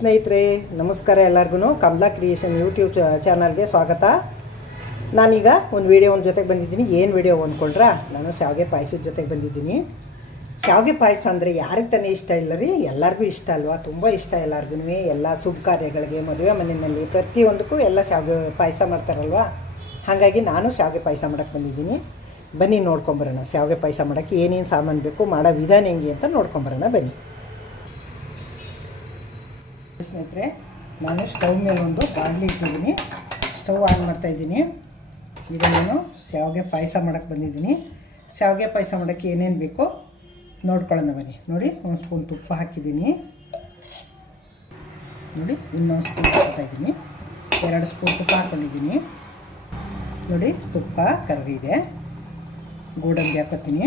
ಸ್ನೇಹಿತರೆ ನಮಸ್ಕಾರ ಎಲ್ಲರಿಗೂ ಕಮಲಾ ಕ್ರಿಯೇಷನ್ ಯೂಟ್ಯೂಬ್ ಚಾನಲ್ಗೆ ಸ್ವಾಗತ. ನಾನೀಗ ಒಂದು ವಿಡಿಯೋ ಜೊತೆಗೆ ಬಂದಿದ್ದೀನಿ. ಏನು ವಿಡಿಯೋ ಅಂದ್ಕೊಂಡ್ರೆ, ನಾನು ಶಾವಿಗೆ ಪಾಯಸದ ಜೊತೆಗೆ ಬಂದಿದ್ದೀನಿ. ಶಾವಿಗೆ ಪಾಯಸ ಅಂದರೆ ಯಾರಿಗೆ ತಾನೇ ಇಷ್ಟ ಇಲ್ಲ ರೀ, ಎಲ್ಲರಿಗೂ ಇಷ್ಟ ಅಲ್ವಾ, ತುಂಬ ಇಷ್ಟ ಎಲ್ಲರಿಗೂ. ಎಲ್ಲ ಶುಭ ಕಾರ್ಯಗಳಿಗೆ, ಮದುವೆ ಮನೆಯಲ್ಲಿ ಪ್ರತಿಯೊಂದಕ್ಕೂ ಎಲ್ಲ ಶಾವಿಗೆ ಪಾಯಸ ಮಾಡ್ತಾರಲ್ವ. ಹಾಗಾಗಿ ನಾನು ಶಾವಿಗೆ ಪಾಯಸ ಮಾಡೋಕ್ಕೆ ಬಂದಿದ್ದೀನಿ. ಬನ್ನಿ ನೋಡ್ಕೊಂಬರೋಣ ಶಾವಿಗೆ ಪಾಯಸ ಮಾಡೋಕ್ಕೆ ಏನೇನು ಸಾಮಾನು ಬೇಕು, ಮಾಡೋ ವಿಧಾನ ಹೆಂಗೆ ಅಂತ ನೋಡ್ಕೊಂಬರೋಣ ಬನ್ನಿ. ಸ್ನೇಹಿತರೆ, ನಾನು ಸ್ಟವ್ ಮೇಲೆ ಒಂದು ಬಾಣಲಿ ಇಟ್ಟಿದ್ದೀನಿ. ಸ್ಟವ್ ಆನ್ ಮಾಡ್ತಾಯಿದ್ದೀನಿ. ಈಗ ನಾನು ಶಾವಿಗೆ ಪಾಯಸ ಮಾಡೋಕ್ಕೆ ಬಂದಿದ್ದೀನಿ. ಶಾವಿಗೆ ಪಾಯಸ ಮಾಡೋಕ್ಕೆ ಏನೇನು ಬೇಕೋ ನೋಡ್ಕೊಳ್ಳೋಣ ಬನ್ನಿ. ನೋಡಿ, ಒಂದು ಸ್ಪೂನ್ ತುಪ್ಪ ಹಾಕಿದ್ದೀನಿ. ನೋಡಿ, ಇನ್ನೊಂದು ಸ್ಪೂನ್ ಹಾಕ್ತಾಯಿದ್ದೀನಿ. 2 ಸ್ಪೂನ್ ತುಪ್ಪ ಹಾಕ್ಕೊಂಡಿದ್ದೀನಿ. ನೋಡಿ, ತುಪ್ಪ ಕರಗಿದೆ. ಗೋಡಂಬಿ ಹಾಕೋತೀನಿ.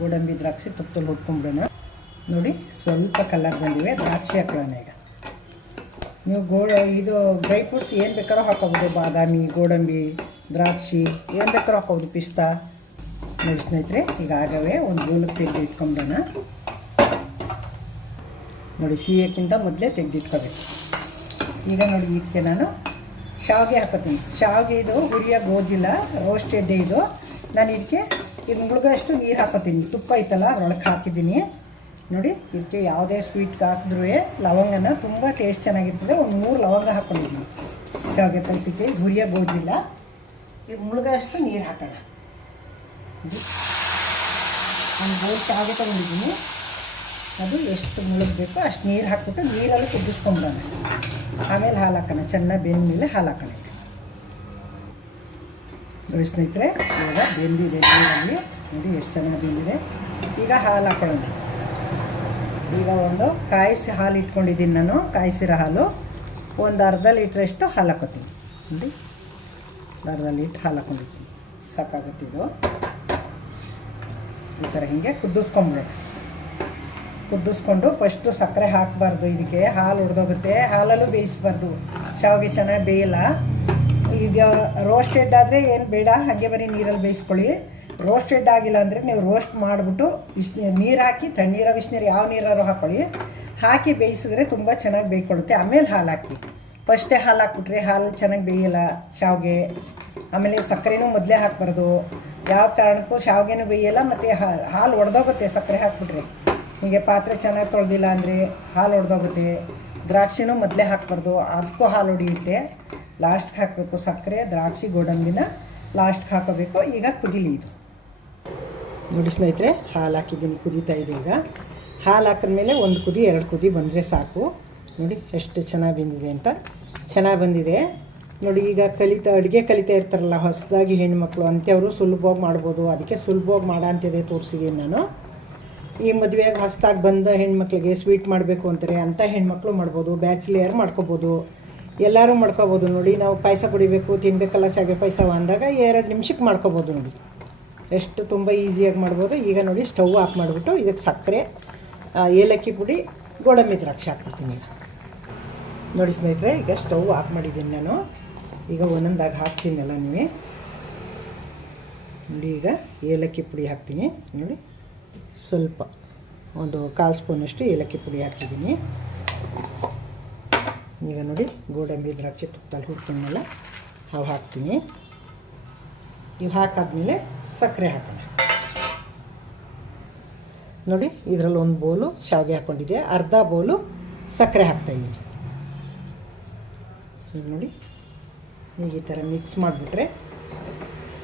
ಗೋಡಂಬಿ ದ್ರಾಕ್ಷಿ ತುಪ್ಪದಲ್ಲಿ ಹುಡ್ಕೊಂಬಿಡೋಣ. ನೋಡಿ, ಸ್ವಲ್ಪ ಕಲರ್ ಬಂದಿವೆ. ದ್ರಾಕ್ಷಿ ಹಾಕೊಳ್ಳೋಣ. ಈಗ ನೀವು ಇದು ಡ್ರೈ ಫ್ರೂಟ್ಸ್ ಏನು ಬೇಕಾದ್ರೂ ಹಾಕೋಬೋದು. ಬಾದಾಮಿ, ಗೋಡಂಬಿ, ದ್ರಾಕ್ಷಿ ಏನು ಬೇಕಾದ್ರೂ ಹಾಕೋಬೋದು. ಪಿಸ್ತಾ. ನೋಡಿ ಸ್ನೇಹಿತರೆ, ಈಗ ಆಗವೇ ಒಂದು ಗೋಲಕ್ಕೆ ತೆಗೆದು ಇಟ್ಕೊಂಬಿಡೋಣ. ನೋಡಿ, ಸಿಹಿಯಕ್ಕಿಂತ ಮೊದಲೇ ತೆಗೆದಿಟ್ಕೋಬೇಕು. ಈಗ ನೋಡಿ, ಇದಕ್ಕೆ ನಾನು ಶಾವಿಗೆ ಹಾಕೋತೀನಿ. ಶಾವಿಗೆ ಇದು ಹುರಿಯ ಗೋಜಿಲ್ಲ, ರೋಸ್ಟೆಡ್ ಇದು. ನಾನು ಇದಕ್ಕೆ ಮುಳುಗಷ್ಟು ನೀರು ಹಾಕೋತೀನಿ. ತುಪ್ಪ ಐತಲ್ಲ, ಅದರೊಳಗೆ ಹಾಕಿದ್ದೀನಿ. ನೋಡಿ, ಇದಕ್ಕೆ ಯಾವುದೇ ಸ್ವೀಟ್ಗೆ ಹಾಕಿದ್ರೂ ಲವಂಗನ ತುಂಬ ಟೇಸ್ಟ್ ಚೆನ್ನಾಗಿರ್ತದೆ. ಒಂದು 3 ಲವಂಗ ಹಾಕ್ಕೊಂಡಿದ್ದೀನಿ ಶಾವಿಗೆ ಪಾಯಸಕ್ಕೆ. ಹುರಿಯ ಗೋಜಿಲ್ಲ. ಈಗ ಮುಳುಗಷ್ಟು ನೀರು ಹಾಕೋಣ. ಒಂದು ಗೋಲ್ ಶಾವಿಗೆ ತೊಗೊಂಡಿದ್ದೀನಿ. ಅದು ಎಷ್ಟು ಮುಳುಗಬೇಕೋ ಅಷ್ಟು ನೀರು ಹಾಕ್ಬಿಟ್ಟು ನೀರಲ್ಲಿ ಕುದಿಸ್ಕೊಂಬಿಡೋಣ. ಆಮೇಲೆ ಹಾಲು ಹಾಕೋಣ. ಚೆನ್ನಾಗಿ ಬೆಂದ ಮೇಲೆ ಹಾಲು ಹಾಕೋಣ. ನೋಡಿ ಸ್ನೇಹಿತರೆ, ಇವಾಗ ಬೆಂದಿದೆ ನೀರಲ್ಲಿ. ನೋಡಿ ಎಷ್ಟು ಚೆನ್ನಾಗಿ ಬೆಂದಿದೆ. ಈಗ ಹಾಲು ಹಾಕೊಳ್ಳೋಣ. ಈಗ ಒಂದು ಕಾಯಿಸಿ ಹಾಲು ಇಟ್ಕೊಂಡಿದ್ದೀನಿ ನಾನು. ಕಾಯಿಸಿರೋ ಹಾಲು ಒಂದು ಅರ್ಧ ಲೀಟ್ರಷ್ಟು ಹಾಲು ಹಾಕೋತೀನಿ. ನೋಡಿ, ಅರ್ಧ ಲೀಟ್ರ್ ಹಾಲು ಹಾಕೊಂಡಿದ್ದೀನಿ. ಸಾಕಾಗುತ್ತೆ ಇದು. ಈ ಥರ ಹೀಗೆ ಕುದಿಸ್ಕೊಂಬಿಡೋಣ. ಕುದಿಸ್ಕೊಂಡು ಫಸ್ಟು ಸಕ್ಕರೆ ಹಾಕಬಾರ್ದು. ಇದಕ್ಕೆ ಹಾಲು ಹೊಡೆದೋಗುತ್ತೆ. ಹಾಲಲ್ಲೂ ಬೇಯಿಸಬಾರ್ದು. ಶಾವಿಗೆ ಚೆನ್ನಾಗಿ ಬೇಯಲ್ಲ. ಇದು ರೋಸ್ಟೆಡ್ ಆದರೆ ಏನು ಬೇಡ, ಹಾಗೆ ಬರೀ ನೀರಲ್ಲಿ ಬೇಯಿಸ್ಕೊಳ್ಳಿ. ರೋಸ್ಟೆಡ್ ಆಗಿಲ್ಲ ಅಂದರೆ ನೀವು ರೋಸ್ಟ್ ಮಾಡಿಬಿಟ್ಟು ನೀರು ಹಾಕಿ, ತಣ್ಣೀರ ಬಿಸಿನೀರು ಯಾವ ನೀರಾರು ಹಾಕ್ಕೊಳ್ಳಿ. ಹಾಕಿ ಬೇಯಿಸಿದ್ರೆ ತುಂಬ ಚೆನ್ನಾಗಿ ಬೇಯ್ಕೊಳ್ಳುತ್ತೆ. ಆಮೇಲೆ ಹಾಲು ಹಾಕಿ. ಫಸ್ಟೇ ಹಾಲು ಹಾಕ್ಬಿಟ್ರೆ ಹಾಲು ಚೆನ್ನಾಗಿ ಬೇಯಲ್ಲ ಶಾವಿಗೆ. ಆಮೇಲೆ ಸಕ್ಕರೆನೂ ಮೊದಲೇ ಹಾಕಬಾರ್ದು. ಯಾವ ಕಾರಣಕ್ಕೂ ಶಾವಿಗೆನೂ ಬೇಯಲ್ಲ, ಮತ್ತು ಹಾಲು ಒಡೆದೋಗುತ್ತೆ ಸಕ್ಕರೆ ಹಾಕ್ಬಿಟ್ರೆ. ಹೀಗೆ ಪಾತ್ರೆ ಚೆನ್ನಾಗಿ ತೊಳೆದಿಲ್ಲ ಅಂದರೆ ಹಾಲು ಒಡೆದೋಗುತ್ತೆ. ದ್ರಾಕ್ಷಿನೂ ಮೊದಲೇ ಹಾಕಬಾರ್ದು, ಅದಕ್ಕೂ ಹಾಲು ಹೊಡಿಯುತ್ತೆ. ಲಾಸ್ಟ್ಗೆ ಹಾಕಬೇಕು. ಸಕ್ಕರೆ, ದ್ರಾಕ್ಷಿ, ಗೋಡಂಬಿನ ಲಾಸ್ಟ್ಗೆ ಹಾಕೋಬೇಕು. ಈಗ ಕುದೀಲಿ ಇದು. ನೋಡಿ ಸ್ನೇಹಿತರೆ, ಹಾಲು ಹಾಕಿದ್ದೀನಿ, ಕುದೀತಾ ಇದೆ. ಈಗ ಹಾಲು ಹಾಕಿದ್ಮೇಲೆ 1 ಕುದಿ 2 ಕುದಿ ಬಂದರೆ ಸಾಕು. ನೋಡಿ ಎಷ್ಟು ಚೆನ್ನಾಗಿ ಬಂದಿದೆ ಅಂತ. ಚೆನ್ನಾಗಿ ಬಂದಿದೆ ನೋಡಿ. ಈಗ ಅಡುಗೆ ಕಲಿತಾ ಇರ್ತಾರಲ್ಲ ಹೊಸದಾಗಿ ಹೆಣ್ಮಕ್ಳು, ಅಂಥವರು ಸುಲಭವಾಗಿ ಮಾಡ್ಬೋದು. ಅದಕ್ಕೆ ಸುಲಭವಾಗಿ ಮಾಡೋ ಅಂತಿದೆ ತೋರಿಸಿದ್ದೀನಿ ನಾನು. ಈ ಮದುವೆಯಾಗಿ ಹೊಸದಾಗಿ ಬಂದ ಹೆಣ್ಮಕ್ಳಿಗೆ ಸ್ವೀಟ್ ಮಾಡಬೇಕು ಅಂತಾರೆ, ಅಂಥ ಹೆಣ್ಮಕ್ಳು ಮಾಡ್ಬೋದು. ಬ್ಯಾಚುಲರ್ ಮಾಡ್ಕೋಬೋದು, ಎಲ್ಲರೂ ಮಾಡ್ಕೋಬೋದು. ನೋಡಿ, ನಾವು ಪಾಯಸ ಕುಡಿಬೇಕು, ತಿನ್ನಬೇಕಲ್ಲ ಶಾವಿಗೆ ಪಾಯಸ ಅಂದಾಗ 2 ನಿಮಿಷಕ್ಕೆ ಮಾಡ್ಕೋಬೋದು. ನೋಡಿ ಎಷ್ಟು ತುಂಬ ಈಸಿಯಾಗಿ ಮಾಡ್ಬೋದು. ಈಗ ನೋಡಿ, ಸ್ಟವ್ ಆಫ್ ಮಾಡಿಬಿಟ್ಟು ಇದಕ್ಕೆ ಸಕ್ಕರೆ, ಏಲಕ್ಕಿ ಪುಡಿ, ಗೋಡಂಬಿ ದ್ರಾಕ್ಷಿ ಹಾಕ್ಬಿಡ್ತೀನಿ. ನೋಡಿ ಸ್ನೇಹಿತರೆ, ಈಗ ಸ್ಟವ್ ಆಫ್ ಮಾಡಿದ್ದೀನಿ ನಾನು. ಈಗ ಒಂದೊಂದಾಗಿ ಹಾಕ್ತೀನಲ್ಲ ನೀವೇ ನೋಡಿ. ಈಗ ಏಲಕ್ಕಿ ಪುಡಿ ಹಾಕ್ತೀನಿ. ನೋಡಿ, ಸ್ವಲ್ಪ ಒಂದು 1/4 ಸ್ಪೂನಷ್ಟು ಏಲಕ್ಕಿ ಪುಡಿ ಹಾಕಿದ್ದೀನಿ. ಈಗ ನೋಡಿ, ಗೋಡಂಬಿ ದ್ರಾಕ್ಷಿ ತುಪ್ಪದಲ್ಲಿ ಹುಡ್ಕೊಂಡೆಲ್ಲ ಅವು ಹಾಕ್ತೀನಿ. ಇವು ಹಾಕಾದ್ಮೇಲೆ ಸಕ್ಕರೆ ಹಾಕೋಣ. ನೋಡಿ, ಇದರಲ್ಲಿ 1 ಬೌಲು ಶಾವಿಗೆ ಹಾಕ್ಕೊಂಡಿದ್ದೆ, ಅರ್ಧ ಬೌಲು ಸಕ್ಕರೆ ಹಾಕ್ತಾಯಿದ್ದೀನಿ. ಈಗ ನೋಡಿ, ಈಗ ಈ ಥರ ಮಿಕ್ಸ್ ಮಾಡಿಬಿಟ್ರೆ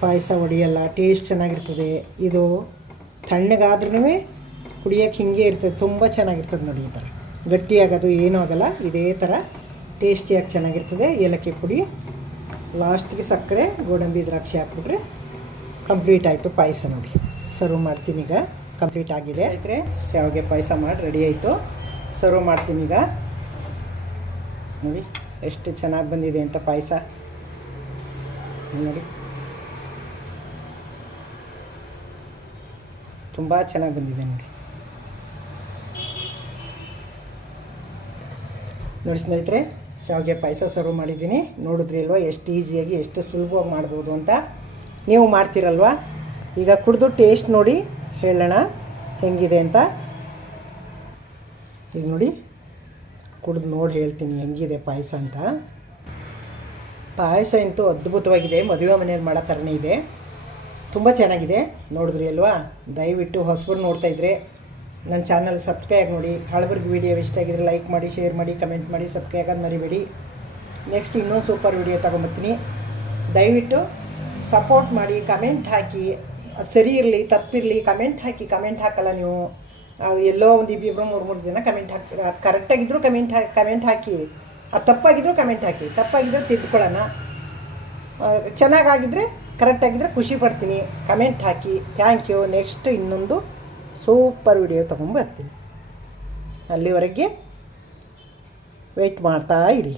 ಪಾಯಸ ಹೊಡಿಯಲ್ಲ, ಟೇಸ್ಟ್ ಚೆನ್ನಾಗಿರ್ತದೆ. ಇದು ತಣ್ಣಗಾದ್ರೂ ಕುಡಿಯೋಕ್ಕೆ ಹಿಂಗೆ ಇರ್ತದೆ, ತುಂಬ ಚೆನ್ನಾಗಿರ್ತದೆ. ನೋಡಿ, ಈ ಥರ ಗಟ್ಟಿಯಾಗೋದು ಏನೂ ಆಗೋಲ್ಲ. ಇದೇ ಥರ ಟೇಸ್ಟಿಯಾಗಿ ಚೆನ್ನಾಗಿರ್ತದೆ. ಏಲಕ್ಕಿ ಪುಡಿ, ಲಾಸ್ಟ್ಗೆ ಸಕ್ಕರೆ, ಗೋಡಂಬಿ ದ್ರಾಕ್ಷಿ ಹಾಕ್ಬಿಟ್ರೆ ಕಂಪ್ಲೀಟ್ ಆಯಿತು ಪಾಯಸ. ನೋಡಿ, ಸರ್ವ್ ಮಾಡ್ತೀನಿ. ಈಗ ಕಂಪ್ಲೀಟ್ ಆಗಿದೆ. ಆಯ್ತರೆ, ಶಾವಿಗೆ ಪಾಯಸ ಮಾಡಿ ರೆಡಿ ಆಯಿತು. ಸರ್ವ್ ಮಾಡ್ತೀನಿ ಈಗ. ನೋಡಿ ಎಷ್ಟು ಚೆನ್ನಾಗಿ ಬಂದಿದೆ ಅಂತ ಪಾಯಸ. ನೋಡಿ, ತುಂಬ ಚೆನ್ನಾಗಿ ಬಂದಿದೆ. ನೋಡಿ ಸ್ನೇಹಿತರೆ, ಶಾವಿಗೆ ಪಾಯಸ ಸರ್ವ್ ಮಾಡಿದ್ದೀನಿ. ನೋಡಿದ್ರಿ ಅಲ್ವಾ ಎಷ್ಟು ಈಸಿಯಾಗಿ, ಎಷ್ಟು ಸುಲಭವಾಗಿ ಮಾಡ್ಬೋದು ಅಂತ. ನೀವು ಮಾಡ್ತೀರಲ್ವ. ಈಗ ಕುಡಿದು ಟೇಸ್ಟ್ ನೋಡಿ ಹೇಳೋಣ ಹೆಂಗಿದೆ ಅಂತ. ಈಗ ನೋಡಿ, ಕುಡಿದು ನೋಡಿ ಹೇಳ್ತೀನಿ ಹೆಂಗಿದೆ ಪಾಯಸ ಅಂತ. ಪಾಯಸ ಅಂತೂ ಅದ್ಭುತವಾಗಿದೆ, ಮದುವೆ ಮನೆಯಲ್ಲಿ ಮಾಡೋ ಥರನೇ ಇದೆ, ತುಂಬ ಚೆನ್ನಾಗಿದೆ. ನೋಡಿದ್ರಿ ಅಲ್ವಾ? ದಯವಿಟ್ಟು ಹೊಸಬರು ನೋಡ್ತಾಯಿದ್ರೆ ನನ್ನ ಚಾನಲ್ ಸಬ್ಸ್ಕ್ರೈಬ್ ನೋಡಿ. ಹಳಬರ್ಗ ವೀಡಿಯೋ ಇಷ್ಟ ಆಗಿದ್ರೆ ಲೈಕ್ ಮಾಡಿ, ಶೇರ್ ಮಾಡಿ, ಕಮೆಂಟ್ ಮಾಡಿ, ಸಬ್ಸ್ಕ್ರೈಬ್ ಆಗೋದು ಮರಿಬೇಡಿ. ನೆಕ್ಸ್ಟ್ ಇನ್ನೊಂದು ಸೂಪರ್ ವೀಡಿಯೋ ತೊಗೊಂಬರ್ತೀನಿ. ದಯವಿಟ್ಟು ಸಪೋರ್ಟ್ ಮಾಡಿ, ಕಮೆಂಟ್ ಹಾಕಿ. ಅದು ಸರಿ ಇರಲಿ ತಪ್ಪಿರಲಿ ಕಮೆಂಟ್ ಹಾಕಿ. ಕಮೆಂಟ್ ಹಾಕಲ್ಲ ನೀವು, ಎಲ್ಲೋ ಒಂದು ಇಬ್ಬಿಬ್ರು ಮೂರು ಜನ ಕಮೆಂಟ್ ಹಾಕ್ತೀರ. ಅದು ಕರೆಕ್ಟಾಗಿದ್ದರೂ ಕಮೆಂಟ್ ಹಾಕಿ, ಅದು ತಪ್ಪಾಗಿದ್ದರೂ ಕಮೆಂಟ್ ಹಾಕಿ. ತಪ್ಪಾಗಿದ್ದರೆ ತಿದ್ದುಕೊಳ್ಳೋಣ, ಚೆನ್ನಾಗಾಗಿದ್ದರೆ ಕರೆಕ್ಟಾಗಿದ್ದರೆ ಖುಷಿ ಪಡ್ತೀನಿ. ಕಮೆಂಟ್ ಹಾಕಿ. Thank you. ನೆಕ್ಸ್ಟ್ ಇನ್ನೊಂದು ಸೂಪರ್ ವಿಡಿಯೋ ತೊಗೊಂಬರ್ತೀನಿ. ಅಲ್ಲಿವರೆಗೆ ವೆಯ್ಟ್ ಮಾಡ್ತಾ ಇರಿ.